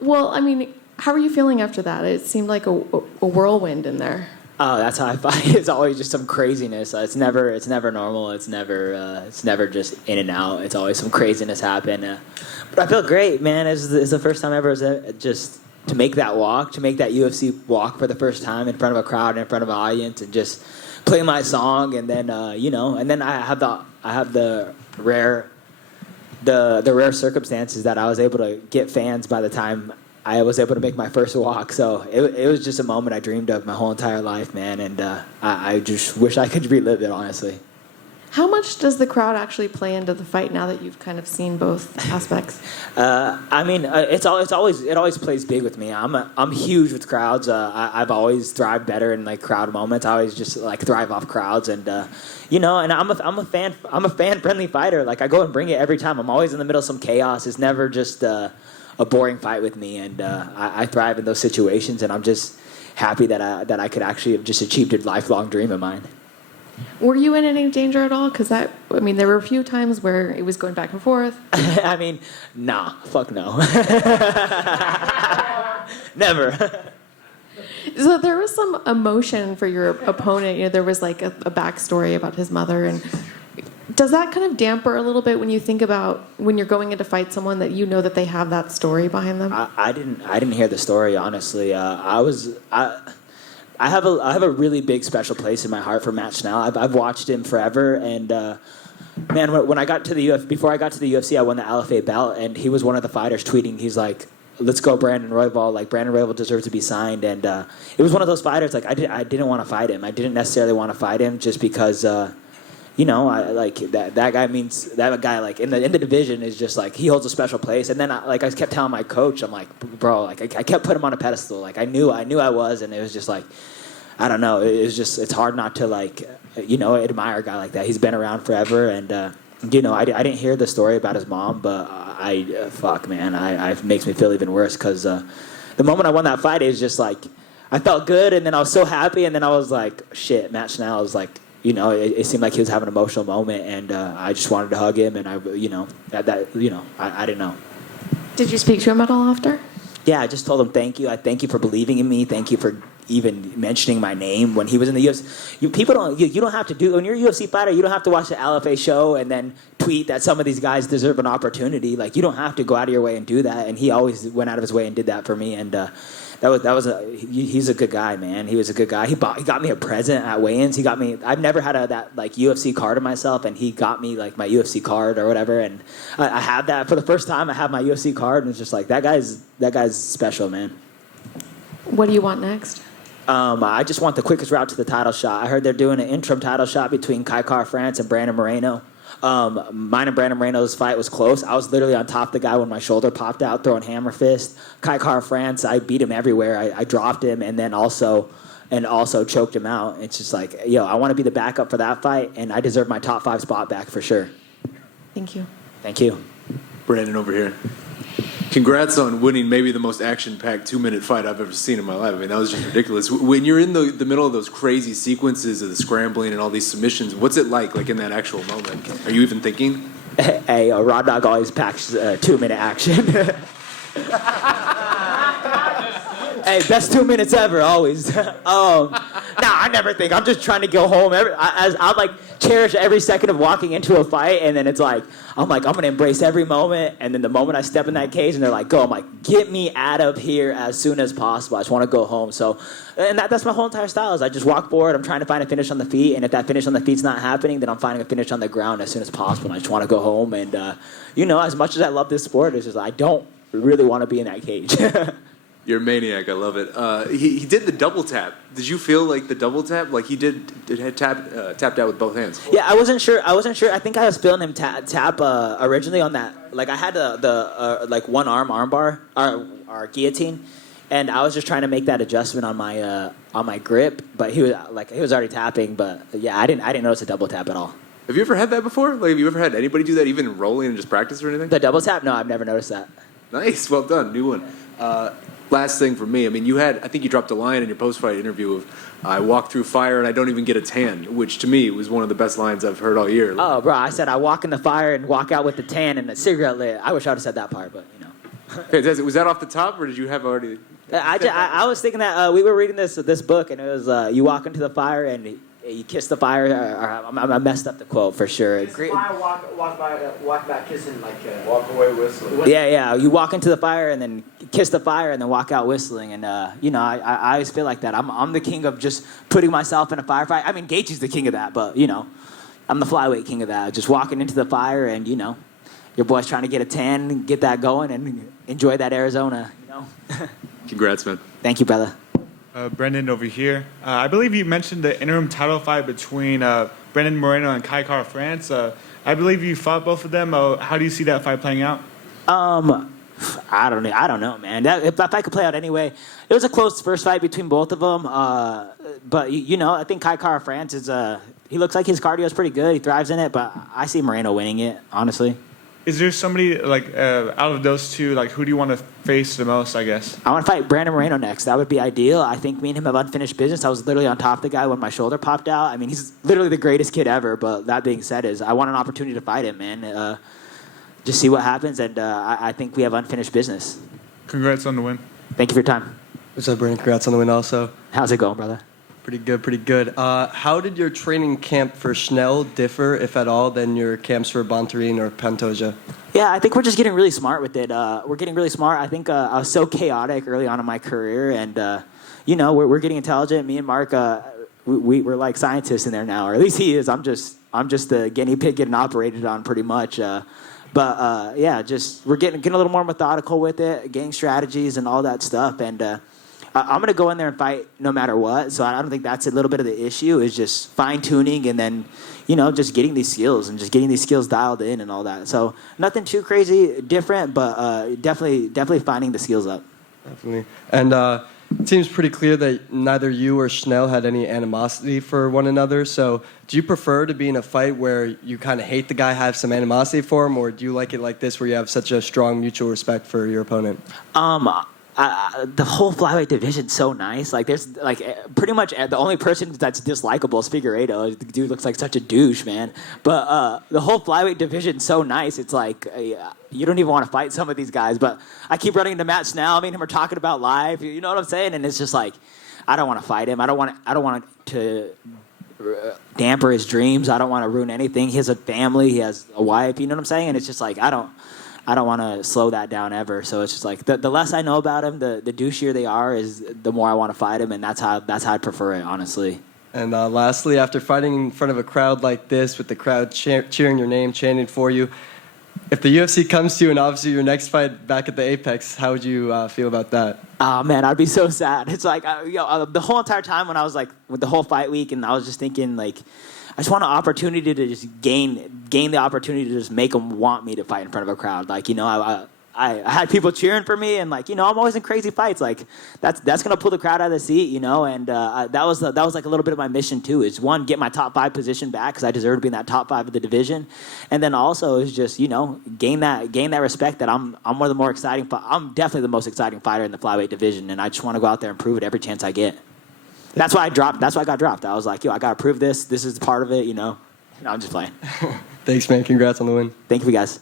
Well, I mean, how are you feeling after that? It seemed like a whirlwind in there. Oh, that's how I fight. It's always just some craziness. It's never normal. It's never just in and out. It's always some craziness happen. But I feel great, man. It's the first time ever just to make that walk, to make that UFC walk for the first time in front of a crowd and in front of an audience, and just play my song, and then and then I have the rare circumstances that I was able to get fans by the time I was able to make my first walk. So it was just a moment I dreamed of my whole entire life, man, and I just wish I could relive it, honestly. How much does the crowd actually play into the fight now that you've kind of seen both aspects? I mean, it always plays big with me. I'm huge with crowds. I've always thrived better in like crowd moments. I always just like thrive off crowds, and and I'm a fan friendly fighter. Like I go and bring it every time. I'm always in the middle of some chaos. It's never just a boring fight with me, and I thrive in those situations. And I'm just happy that I could actually have just achieved a lifelong dream of mine. Were you in any danger at all? Because there were a few times where it was going back and forth. I mean, nah, fuck no. Never. So there was some emotion for your opponent. There was like a backstory about his mother, and does that kind of damper a little bit when you think about when you're going in to fight someone that you know that they have that story behind them? I didn't hear the story, honestly. I have a really big special place in my heart for Matt Schnell. I've watched him forever, and man, when I got to the UFC, before I got to the UFC, I won the LFA belt, and he was one of the fighters tweeting. He's like, "Let's go, Brandon Royval! Like Brandon Royval deserves to be signed." And it was one of those fighters. Like I didn't want to fight him. I didn't necessarily want to fight him just because. I like that guy means that guy like in the division is just like he holds a special place. And then I kept telling my coach, I'm like, bro, like I kept putting him on a pedestal. Like I knew I was, and it was just like, I don't know. It's hard not to like, admire a guy like that. He's been around forever, and I didn't hear the story about his mom, but it makes me feel even worse because the moment I won that fight, it was just like I felt good, and then I was so happy, and then I was like, shit, Matt Schnell was like. It seemed like he was having an emotional moment, and I just wanted to hug him, and I didn't know. Did you speak to him at all after? Yeah, I just told him thank you. I thank you for believing in me. Thank you for even mentioning my name when he was in the UFC. You don't have to do when you're a UFC fighter. You don't have to watch the LFA show and then tweet that some of these guys deserve an opportunity. Like you don't have to go out of your way and do that. And he always went out of his way and did that for me. And he's a good guy, man. He was a good guy. He got me a present at weigh-ins. I've never had that like UFC card of myself, and he got me like my UFC card or whatever. And I have that for the first time. I have my UFC card, and it's just like that guy's special, man. What do you want next? I just want the quickest route to the title shot. I heard they're doing an interim title shot between Kai France and Brandon Moreno. Mine and Brandon Moreno's fight was close. I was literally on top of the guy when my shoulder popped out, throwing hammer fist. Kai France, I beat him everywhere. I dropped him and then also choked him out. It's just like, I want to be the backup for that fight, and I deserve my top 5 spot back for sure. Thank you. Thank you. Brandon over here. Congrats on winning maybe the most action-packed 2-minute fight I've ever seen in my life. I mean, that was just ridiculous. When you're in the middle of those crazy sequences of the scrambling and all these submissions, what's it like in that actual moment? Are you even thinking? Hey, Rod Dog always packs 2-minute action. Hey, best 2 minutes ever, always. I never think. I'm just trying to go home. I like cherish every second of walking into a fight, and then it's like, I'm going to embrace every moment, and then the moment I step in that cage and they're like, go, I'm like, get me out of here as soon as possible. I just want to go home. So, and that's my whole entire style is I just walk forward. I'm trying to find a finish on the feet, and if that finish on the feet's not happening, then I'm finding a finish on the ground as soon as possible. And I just want to go home, and, as much as I love this sport, it's just I don't really want to be in that cage. You're a maniac. I love it. He did the double tap. Did you feel like the double tap? Like he had tapped out with both hands? Yeah, I wasn't sure. I think I was feeling him tap originally on that. Like I had the like one arm bar or guillotine, and I was just trying to make that adjustment on my grip. But he was already tapping. But yeah, I didn't notice a double tap at all. Have you ever had that before? Like, have you ever had anybody do that, even in rolling and just practice or anything? The double tap? No, I've never noticed that. Nice. Well done. New one. Last thing for me, I mean, I think you dropped a line in your post-fight interview of, I walk through fire and I don't even get a tan, which to me was one of the best lines I've heard all year. Oh, bro, I said I walk in the fire and walk out with the tan and a cigarette lit. I wish I would have said that part, but, Fantastic. Was that off the top, or did you have already? I was thinking that we were reading this book, and it was you walk into the fire and you kiss the fire. I messed up the quote for sure. Kiss the fire, walk back kissing, walk away whistling. Yeah. You walk into the fire and then kiss the fire and then walk out whistling. And I always feel like that. I'm the king of just putting myself in a firefight. I mean, Gaethje's the king of that, but I'm the flyweight king of that. Just walking into the fire and your boy's trying to get a tan, get that going, and enjoy that Arizona. Congrats, man. Thank you, brother. Brandon over here. I believe you mentioned the interim title fight between Brandon Moreno and Kai Kara France. I believe you fought both of them. How do you see that fight playing out? I don't know, man. If I could play out anyway, it was a close first fight between both of them. But I think Kai Kara France is he looks like his cardio is pretty good. He thrives in it, but I see Moreno winning it, honestly. Is there somebody out of those two, who do you want to face the most, I guess? I want to fight Brandon Moreno next. That would be ideal. I think me and him have unfinished business. I was literally on top of the guy when my shoulder popped out. I mean, he's literally the greatest kid ever. But that being said, I want an opportunity to fight him, man. Just see what happens, and I think we have unfinished business. Congrats on the win. Thank you for your time. What's up, Brandon? Congrats on the win also. How's it going, brother? Pretty good. How did your training camp for Schnell differ, if at all, than your camps for Bontarine or Pantoja? Yeah, I think we're just getting really smart with it. We're getting really smart. I think I was so chaotic early on in my career, and we're getting intelligent. Me and Mark, we're like scientists in there now, or at least he is. I'm just the guinea pig getting operated on, pretty much. But we're getting a little more methodical with it, getting strategies and all that stuff, and. I'm going to go in there and fight no matter what. So I don't think that's a little bit of the issue, is just fine-tuning and then, just getting these skills and just getting these skills dialed in and all that. So nothing too crazy different, but definitely finding the skills up. Definitely. And it seems pretty clear that neither you or Schnell had any animosity for one another. So do you prefer to be in a fight where you kind of hate the guy, have some animosity for him, or do you like it like this where you have such a strong mutual respect for your opponent? The whole flyweight division's so nice. There's pretty much the only person that's dislikable is Figueiredo. The dude looks like such a douche, man. But the whole flyweight division's so nice. It's you don't even want to fight some of these guys. But I keep running into Matt Schnell. Me and him are talking about life. You know what I'm saying? And it's just I don't want to fight him. I don't want to damper his dreams. I don't want to ruin anything. He has a family. He has a wife. You know what I'm saying? And it's just I don't want to slow that down ever. So it's just the less I know about him, the douchier they are, is the more I want to fight him, and that's how I prefer it, honestly. And lastly, after fighting in front of a crowd like this, with the crowd cheering your name, chanting for you, if the UFC comes to you and obviously your next fight back at the Apex, how would you feel about that? Oh man, I'd be so sad. It's the whole entire time when I was with the whole fight week, and I was just thinking I just want an opportunity to just gain the opportunity to just make them want me to fight in front of a crowd. I had people cheering for me, and I'm always in crazy fights. That's gonna pull the crowd out of the seat, and that was a little bit of my mission too. Is one, get my top 5 position back, because I deserve to be in that top 5 of the division, and then also is just gain that respect that I'm one of the more exciting. I'm definitely the most exciting fighter in the flyweight division, and I just want to go out there and prove it every chance I get. That's why I dropped. That's why I got dropped. I was I got to prove this. This is part of it, No, I'm just playing. Thanks, man. Congrats on the win. Thank you, guys.